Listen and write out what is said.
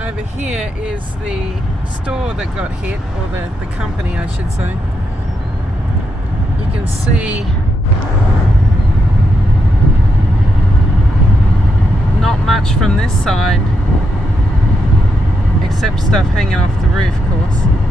over here is the store that got hit, or the company I should say. You can see not much from this side, except stuff hanging off the roof, of course.